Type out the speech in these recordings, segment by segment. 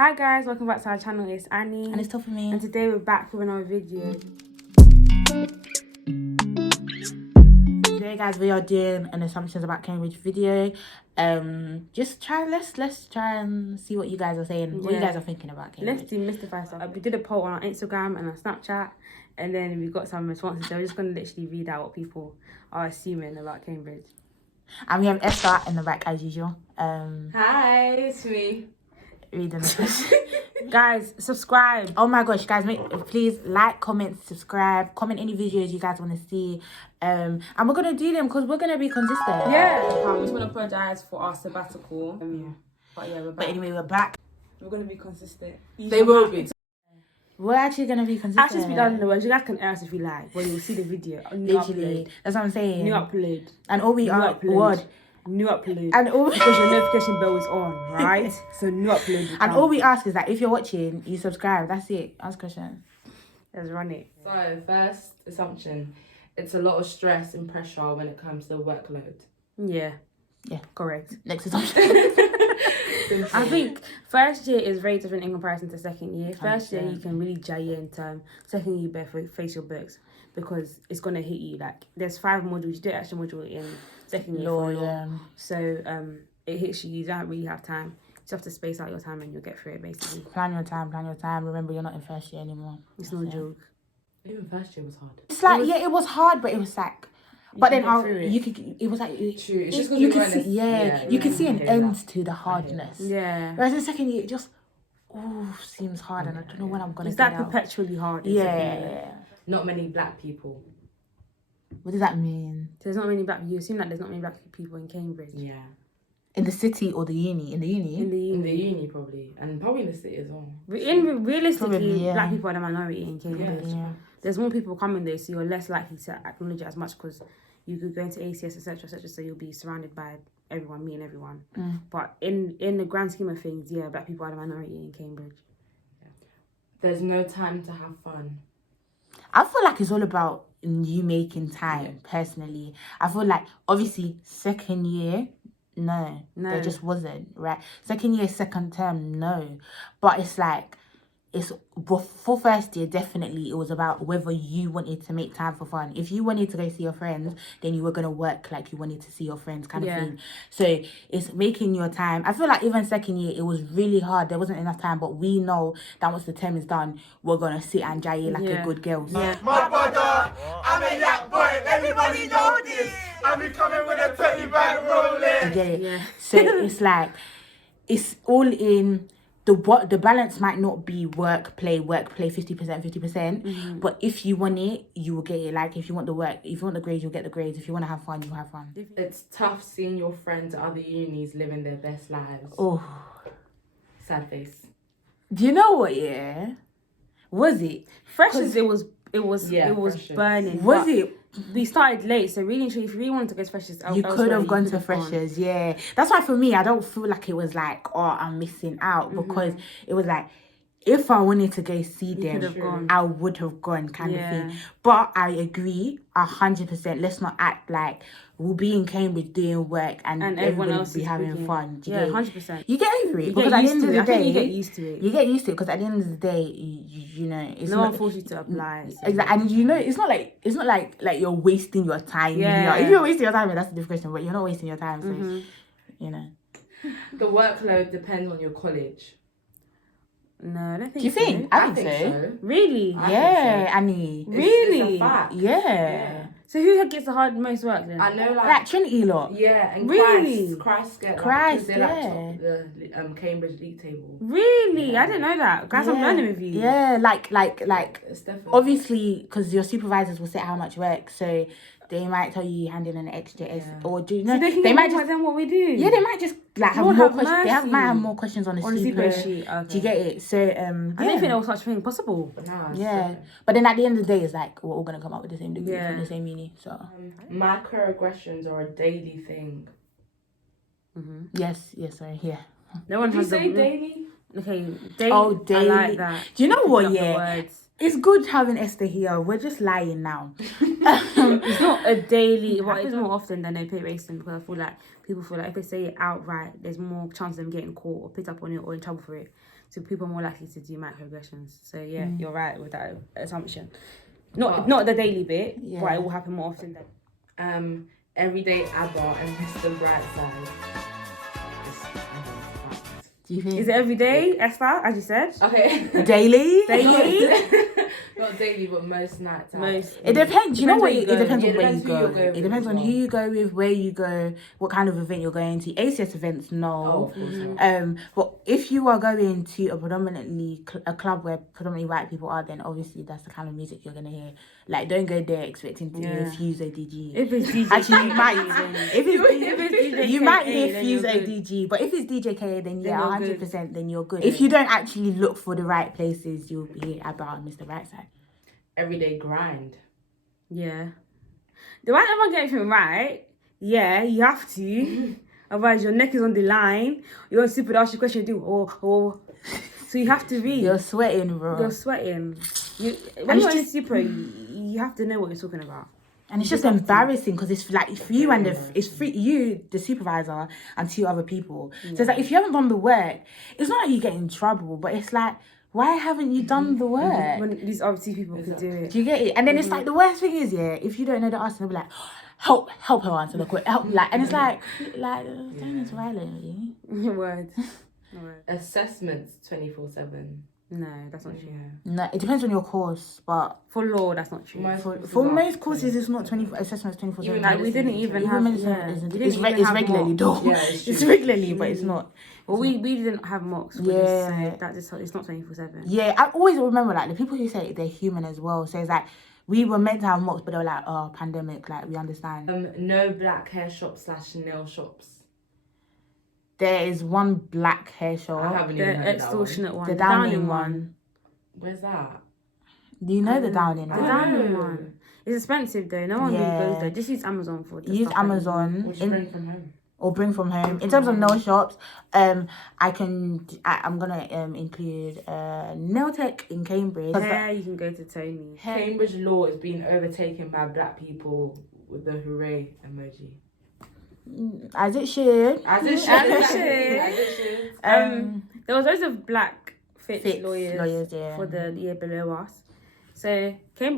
Hi guys, welcome back to our channel. It's Annie. And it's tough for me. And today we're back with another video. Today guys, we are doing an assumptions about Cambridge video. Let's try and see what you guys are saying. What you guys are thinking about Cambridge. Let's demystify stuff. We did a poll on our Instagram and our Snapchat, and then we got some responses. So we're just gonna literally read out what people are assuming about Cambridge. And we have Esther in the back as usual. Hi, it's me. Reading the Guys, subscribe. Oh my gosh, guys, please like, comment, subscribe, comment any videos you guys want to see. And we're gonna do them because we're gonna be consistent. Yeah. I just want to apologize for our sabbatical. But yeah, we're back. But anyway, we're back. We're gonna be consistent. They will be. We're actually gonna be consistent. Actually, speak down in the words. You guys can ask if you like, but you'll see the video. Literally, that's what I'm saying. New upload. And all we New are upload. what? New upload. And all because your notification bell is on, right? So new upload. And all we ask is that if you're watching, you subscribe. That's it. Ask questions. Let's run it. So, first assumption, it's a lot of stress and pressure when it comes to workload. Yeah. Yeah. Correct. Next assumption. I think first year is very different in comparison to second year. First year 100%. you can really jay in term. Second year you better face your books because it's gonna hit you. Like there's 5 modules. You do an extra module in second year for law. So it hits you. You don't really have time. You just have to space out your time and you'll get through it basically. Plan your time. Remember, you're not in first year anymore. It's no joke. Even first year was hard. It's like it was hard, but it was like. But then it it was like True. It's just you because could see you could see an end to the hardness. Yeah. Whereas in second year, it just seems hard, and I don't know when I'm gonna. It's that perpetually hard. Yeah. Not many black people. What does that mean? There's not many black people. You assume that there's not many black people in Cambridge. Yeah. In the city or the uni? In the uni. In the In the uni probably, and probably in the city as well. Realistically, Probably, yeah. black people are the minority in Cambridge. Yeah. There's more people coming there, so you're less likely to acknowledge it as much because you could go into ACS, etc., so you'll be surrounded by everyone, meeting everyone. But in the grand scheme of things, yeah, black people are the minority in Cambridge. There's no time to have fun. I feel like it's all about you making time. Personally, I feel like obviously second year. No, there just wasn't, right? Second year, second term, no. But it's like, for first year, definitely, it was about whether you wanted to make time for fun. If you wanted to go see your friends, then you were going to work like you wanted to see your friends kind of thing. So it's making your time. I feel like even second year, it was really hard. There wasn't enough time, but we know that once the term is done, we're going to sit and jay like a good girl. Yeah. My brother, I'm a young boy, everybody know this. I'm coming with a 20 bag rolling. You get it? Yeah. So it's like, it's all in, the balance might not be work, play, 50%, but if you want it, you will get it. Like if you want the work, if you want the grades, you'll get the grades. If you want to have fun, you'll have fun. It's tough seeing your friends at other unis living their best lives. Oh. Sad face. Do you know what, yeah? Was it? Freshers, it was burning. Was it? We started late, so really, if you really wanted to go to freshers, You could have gone to freshers, yeah. That's why for me, I don't feel like it was like, oh, I'm missing out, because it was like, if I wanted to go see them, I would have gone kind of thing. But I agree 100%. Let's not act like we'll be in Cambridge doing work and everyone else will be having fun. Yeah, 100%. You get over it. You Because get at the used end to of it. the day, You get used to it. You get used to it because at the end of the day, you know, it's no not, one forced you to apply. So. Exactly, and you know, it's not like you're wasting your time. Yeah. If you're wasting your time, that's a different question. But you're not wasting your time, so you know. The workload depends on your college. No, I don't think. Do you think? I think so. Really? Yeah, Annie. Really? It's a fact. Yeah. So who gets the most work then? I know, Like Trinity lot. Yeah, and Really? Christ get Christ, they're like top the Cambridge league table. Really? I didn't know that. Guys, I'm learning with you. Yeah, like It's definitely obviously because your supervisors will set how much work, so they might tell you hand in an extra or do So they might just than what we do. Yeah, they might just like have Lord more have questions. mercy. Might have more questions on the super super sheet. Okay. Do you get it? So I didn't think there was such a thing possible. nah, yeah. But then at the end of the day, it's like we're all gonna come up with the same degree from the same uni. So microaggressions are a daily thing. yes, sorry, yeah. No one Did you has say daily? Okay, daily. Oh, daily. I like that. Do you know Picking what? up the Yeah. words. It's good having Esther here. We're just lying now. It's not a daily. It happens more often than they pay racing, because I feel like people feel like if they say it outright, there's more chance of them getting caught or picked up on it or in trouble for it. So people are more likely to do microaggressions. So yeah, you're right with that assumption. Not the daily bit, but it will happen more often than. Everyday ABBA and Mr. Brightside. Do you think? Is it every day, Esther, as you said? Okay. Daily? Not daily, but most nights out. It depends. You know what? It Depends depends on Yeah, where you depends who go. you're going It depends with on as who well. you go with, where you go, what kind of event you're going to. ACS events, Oh, no. of course not. But if you are going to a club where predominantly white people are, then obviously that's the kind of music you're gonna hear. Like, don't go there expecting to hear Fuse ODG. If it's DJ, Actually, you might. If it's DJ you might KA, hear then Fuse you're good. ODG, but if it's DJ KA, then yeah, you're 100%, then you're good. If you don't actually look for the right places, you'll be about Mr. Brightside. Everyday grind. Yeah. Do I ever get everything right? Yeah, you have to. Otherwise, your neck is on the line. You're on stupid, ask you a question, you do, oh. So you have to read. You're sweating, bro. You're sweating. When you're in super, you have to know what you're talking about. And it's just embarrassing because it's like for you and it's for you, the supervisor, and 2 other people. So it's like if you haven't done the work, it's not like you get in trouble, but it's like, why haven't you done the work? When these other 2 people can do it. Do you get it? And then it's like the worst thing is, if you don't know the answer, they'll be like, help her answer the question. Help, like, and it's like don't is violent. Word. Assessments 24/7. No, that's not true. No, it depends on your course, but For law, that's not true. for most courses, it's not 24 assessments 24/7. Like, we didn't even have. It's regularly though. Yeah, it's It's regularly, but it's not. Well, we didn't have mocks. So that just it's not 24/7. Yeah, I always remember like the people who say they're human as well. So it's like we were meant to have mocks, but they were like, oh, pandemic, like we understand. No black hair shops / nail shops. There is one black hair I shop. haven't The even heard of extortionate one. The Downing one. Where's that? Do you know the Downing The one? Downing one. It's expensive though. No one really Yeah. goes there. Just use Amazon for the Use stuff that you need. Amazon. Or just bring from home. Or bring from home. In terms of nail shops, I'm gonna include Nail Tech in Cambridge. Hair, you can go to Tony. Cambridge law is being overtaken by black people with the hooray emoji. As it should. As it should. As it should. As it should. There was loads of black Fitz lawyers yeah. for the year below us. So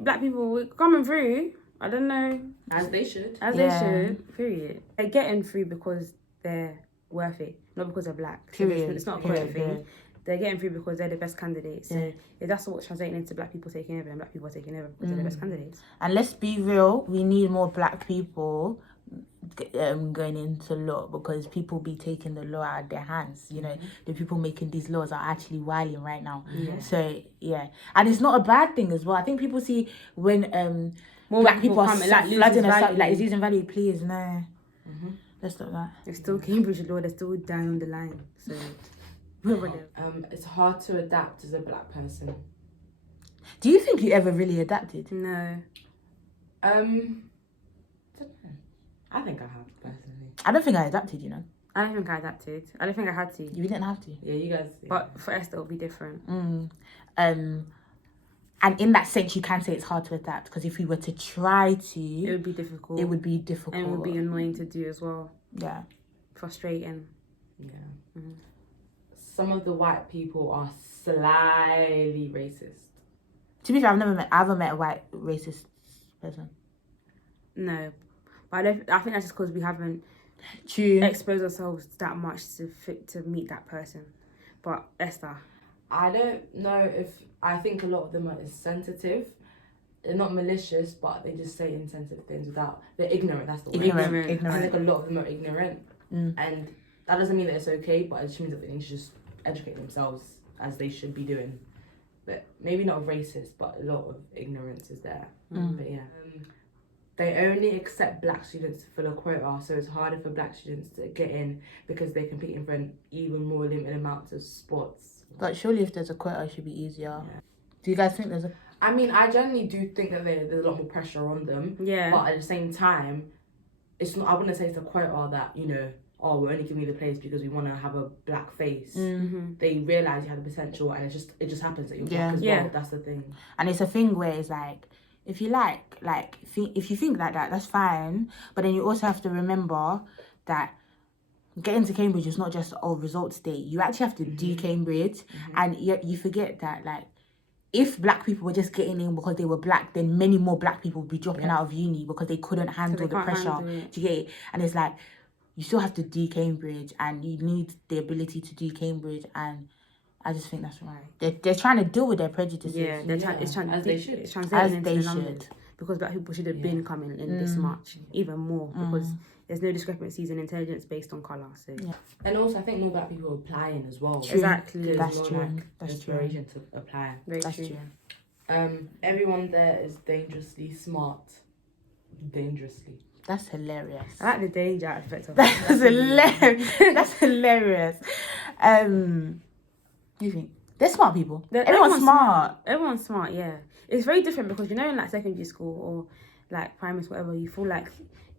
black people were coming through. I don't know. As they should. As Yeah. they should. Period. They're getting through because they're worth it, not because they're black. So Period. it's not a Period, quota thing. period. They're getting through because they're the best candidates. So if that's what's translating into black people taking over, and black people are taking over because they're the best candidates. And let's be real, we need more black people going into law because people be taking the law out of their hands. You know, the people making these laws are actually wilding right now. So yeah, and it's not a bad thing as well. I think people see when More black people are coming, like, flooding losing us value. like it's losing value. Please, no, let's stop that. It's still Cambridge law. They're still down the line. So It's hard to adapt as a black person. Do you think you ever really adapted? no. I think I have personally. I don't think I adapted. You know, I don't think I adapted. I don't think I had to. you didn't have to. Yeah, you guys. But for Esther, it'll be different. And in that sense, you can say it's hard to adapt because if we were to try It to, would be difficult. it would be difficult. And it would be annoying to do as well. Yeah. Frustrating. Yeah. Some of the white people are slyly racist. To be fair, I haven't met a white racist person. No. But I think that's just because we haven't True. exposed ourselves that much to meet that person. But Esther. I don't know if I think a lot of them are sensitive. They're not malicious, but they just say insensitive things without. They're ignorant. That's the word. Ignorant. I think a lot of them are ignorant, and that doesn't mean that it's okay, but it just means that they need to just educate themselves as they should be doing. But maybe not racist, but a lot of ignorance is there. But yeah. They only accept black students to fill a quota, so it's harder for black students to get in because they're competing for an even more limited amount of spots. But surely if there's a quota, it should be easier. Yeah. Do you guys think there's a... I mean, I generally do think that there's a lot more pressure on them. Yeah. But at the same time, it's not. I wouldn't say it's a quota that, you know, oh, we're only giving you the place because we want to have a black face. Mm-hmm. They realise you had the potential, and it just happens that you're Yeah. black as Yeah. well. That's the thing. And it's a thing where it's like, if you if you think like that, that's fine. But then you also have to remember that getting to Cambridge is not just results day. You actually have to do Cambridge, and you forget that like, if black people were just getting in because they were black, then many more black people would be dropping out of uni because they couldn't handle the can't pressure. handle it. Do you get it? And it's like, you still have to do Cambridge, and you need the ability to do Cambridge, and I just think that's right. They're trying to deal with their prejudices. Yeah, it's translating As into they the should. numbers, because black people should have been coming in this much, even more, because there's no discrepancies in intelligence based on colour. So And also, I think more black people are applying as well. True. Exactly. That's There's true. more, like, That's inspiration to apply. very That's true. true. Everyone there is dangerously smart. Dangerously. That's hilarious. I like the danger aspect of it. That's hilarious. That's hilarious. What do you think? They're smart people. Everyone's smart. Everyone's smart, yeah. It's very different because in like secondary school or like primary school, whatever, you feel like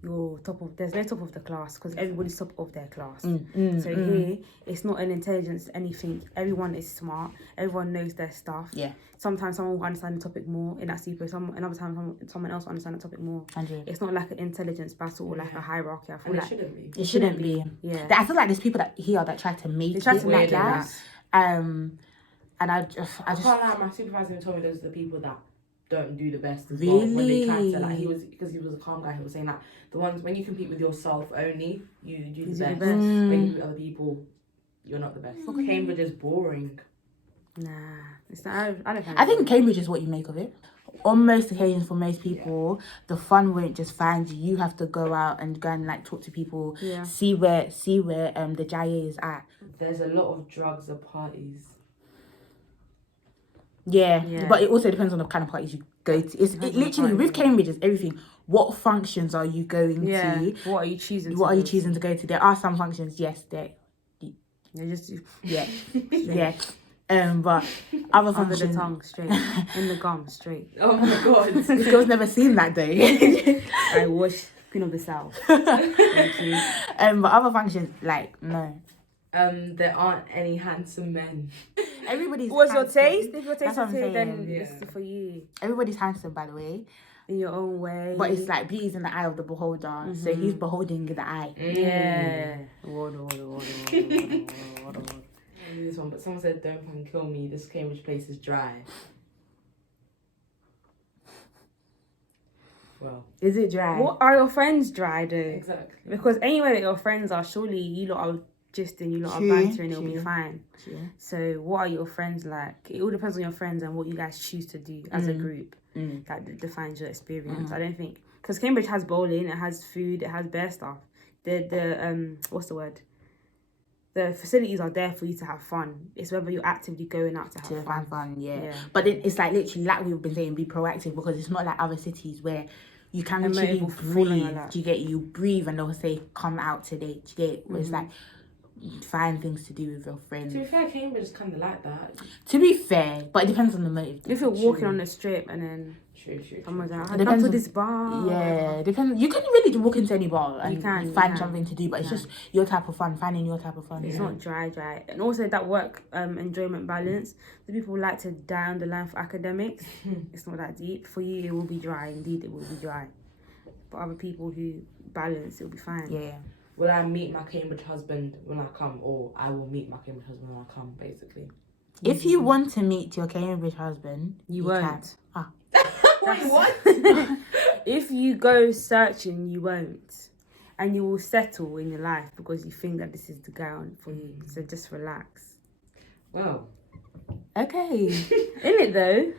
you're there's no top of the class because everybody's top of their class. So here, it's not an intelligence anything. Everyone is smart. Everyone knows their stuff. Yeah. Sometimes someone will understand the topic more in that super. Another time, someone else will understand the topic more. 100. It's not like an intelligence battle or like a hierarchy. I feel And it like shouldn't be. It shouldn't be. Yeah. I feel like there's people that try to make They try it to like make it that. And I I just can't lie, my supervisor told me those are the people that don't do the best as Really? well. When they try to, like, because he was a calm guy, he was saying that the ones, when you compete with yourself only, you do the best. When you compete with other people, you're not the best. Cambridge is boring. Nah, it's not. I don't think. I think Cambridge is what you make of it. On most occasions, for most people, the fun won't just find you. You have to go out and go and like talk to people, see where the Jaya is at. There's a lot of drugs at parties. Yeah, Yeah. but it also depends on the kind of parties you go to. It literally with Cambridge is everything. What functions are you going to? What are you choosing? What are you choosing to go to? There are some functions, yes, They're just yeah, yeah. But other under functions. the tongue straight, in the gum straight. Oh my god. This girl's never seen that though. I wash Queen of the South. Thank you. But other functions, like no. There aren't any handsome men. Everybody's What's your handsome. taste? If your That's taste what is I'm here, then saying. it's for you. Everybody's handsome, by the way. In your own way. But it's like beauty's in the eye of the beholder. So he's beholding the eye. yeah. Water. I knew this one, but someone said, "Don't come kill me. This Cambridge place is dry." Well, Is it dry? What are your friends dry though? exactly. Because anywhere that your friends are, surely you lot are gisting, you lot are True, bantering, it'll be true. fine. True. So what are your friends like? It all depends on your friends and what you guys choose to do as a group. That defines your experience. I don't think because Cambridge has bowling, it has food, it has bare stuff. The what's the word? The facilities are there for you to have fun. It's whether you're actively going out to have To fun. have fun, yeah. Yeah. But then it's like literally, like we've been saying, be proactive because it's not like other cities where you can And literally people falling like breathe. that. Do you get you breathe and they'll say, "Come out today." Do you get where it's like find things to do with your friends. To be fair, Cambridge is kind of like that. To be fair, but it depends on the motive. If you're walking on the strip and then True. someone's like, It "I depends come to on- this bar." Yeah, depends. You can really just walk into any bar and You can. find something to do, but it's just your type of fun, finding your type of fun. It's yeah. not dry. And also that work enjoyment balance. The people like to die on the line for academics. It's not that deep. For you, it will be dry. Indeed, it will be dry. But other people who balance, it'll be fine. Yeah. Will I meet my Cambridge husband when I come, or I will meet my Cambridge husband when I come, basically? If you want to meet your Cambridge husband, You can. won't. Ah. Wait, what? If you go searching, you won't. And you will settle in your life because you think that this is the guy for you. So just relax. Well, Okay. In it though,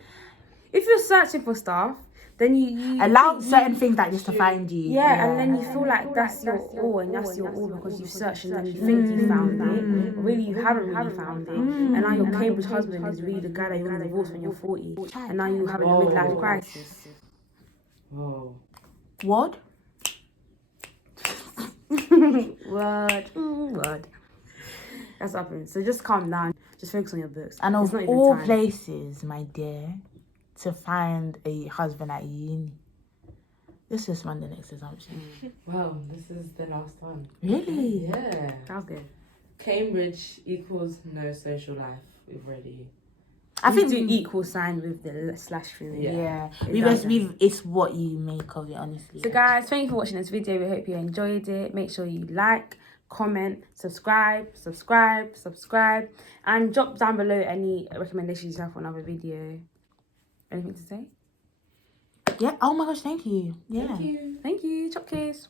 if you're searching for stuff, then you Allow certain things like just to find you. yeah, and then you feel like that's your all and that's your all because you've searched and then you think you found it. But really, you haven't really found it. And now your Cambridge husband is really the guy that you're going to divorce when you're 40. And now you're having a midlife crisis. whoa. What? Word. That's happening. So just calm down. Just focus on your books. And It's of not even all time. places, my dear, to find a husband at uni. This is my next assumption. Wow, this is the last one. Really? Yeah. That was good. Cambridge equals no social life. We've already. I think do equal sign with the slash through it. Yeah, It doesn't. it's what you make of it, honestly. So guys, thank you for watching this video. We hope you enjoyed it. Make sure you like, comment, subscribe, and drop down below any recommendations you have for another video. Anything to say? Yeah. Oh my gosh, thank you. Yeah. Thank you. Thank you. Chopkissss.